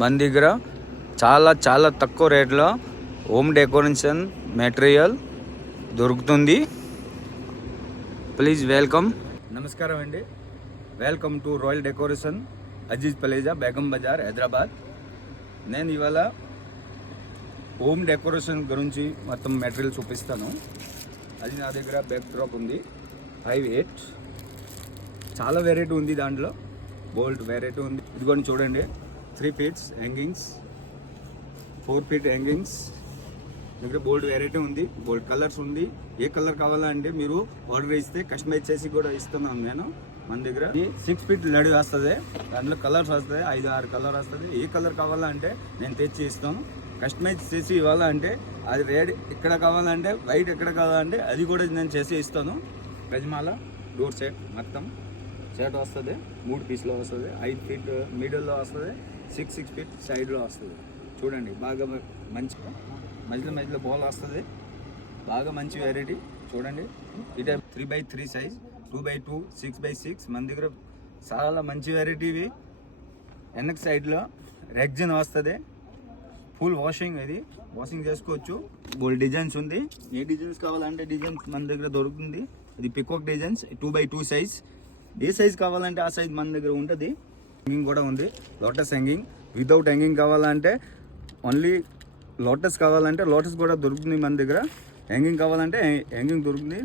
మన దగ్గర చాలా చాలా తక్కువ రేట్లో హోమ్ డెకరేషన్ మెటీరియల్ దొరుకుతుంది. Please welcome. నమస్కారం అండి. Welcome to royal decoration, Aziz plaza, Begum Bazar, Hyderabad. నేను ఇవాళ హోమ్ డెకరేషన్ గురించి మొత్తం మెటీరియల్ చూపిస్తాను. అది నా దగ్గర బ్యాక్ డ్రాప్ ఉంది 5'8". చాలా వెరైటీ ఉంది, దాంట్లో బోల్ట్ వెరైటీ ఉంది. ఇదిగోండి చూడండి, 3 feet హ్యాంగింగ్స్, 4 feet హ్యాంగింగ్స్. దగ్గర బోల్డ్ వెరైటీ ఉంది, బోల్డ్ కలర్స్ ఉంది. ఏ కలర్ కావాలంటే మీరు ఆర్డర్ ఇస్తే కస్టమైజ్ చేసి కూడా ఇస్తున్నాను నేను. మన దగ్గర 6 feet లడి వస్తుంది, దాంట్లో కలర్స్ వస్తాయి, 5-6 కలర్ వస్తుంది. ఏ కలర్ కావాలంటే నేను తెచ్చి ఇస్తాను. కస్టమైజ్ చేసి ఇవ్వాలంటే అది రెడ్ ఎక్కడ కావాలంటే, వైట్ ఎక్కడ కావాలంటే అది కూడా నేను చేసి ఇస్తాను. గజమాల డోర్ సెట్ మొత్తం సెట్ వస్తుంది, 3 పీస్లో వస్తుంది. 5 feet మిడిల్లో వస్తుంది, 6 feet సైడ్లో వస్తుంది. చూడండి, బాగా మంచి మధ్యలో బాల్ వస్తుంది, బాగా మంచి వెరైటీ. చూడండి, ఇది 3x3 సైజ్, 2x2, 6x6. మన దగ్గర చాలా మంచి వెరైటీ ఇవి. వెనక సైడ్లో రెగ్జిన్ వస్తుంది, ఫుల్ వాషింగ్. ఇది వాషింగ్ చేసుకోవచ్చు. బోల్డ్ డిజైన్స్ ఉంది. ఏ డిజైన్స్ కావాలంటే డిజైన్స్ మన దగ్గర దొరుకుతుంది. ఇది పికాక్ డిజైన్స్, 2x2 సైజ్. ఏ సైజ్ కావాలంటే ఆ సైజ్ మన దగ్గర ఉంటుంది. హ్యాంగింగ్ కూడా ఉంది, లోటస్ హ్యాంగింగ్. వితౌట్ హ్యాంగింగ్ కావాలంటే ఓన్లీ లోటస్ కావాలంటే లోటస్ కూడా దొరుకుతుంది మన దగ్గర. హ్యాంగింగ్ కావాలంటే హ్యాంగింగ్ దొరుకుతుంది.